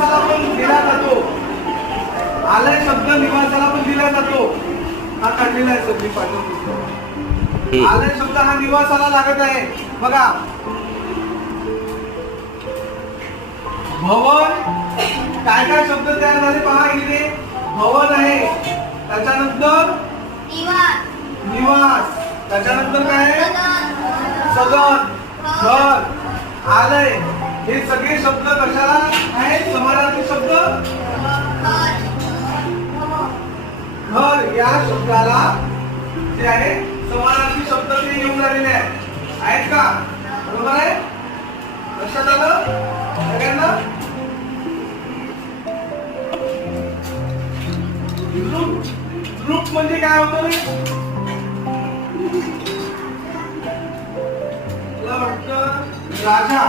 निवासाला पण दिला जातो. आलय शब्द निवासाला पण दिला जातो. हा काढलेला आहे सर मी पाठवतो. आलय शब्द हा निवासाला लागत आहे. बघा भवन, काय काय शब्द तयार झाले पहा इथे. भवन आहे, त्याच्यानंतर निवास, त्याच्यानंतर काय सदन, घर, आलय. हे सगळे शब्द कशाला आहेत? समानार्थी शब्द. घर या शब्दाला जे आहे समानार्थी शब्द ते येऊन राहिलेले आहेत का? बरोबर आहे. लक्षात आलं सगळ्यांना? ग्रुप म्हणजे काय होतं रे? तुला वाटतं राजा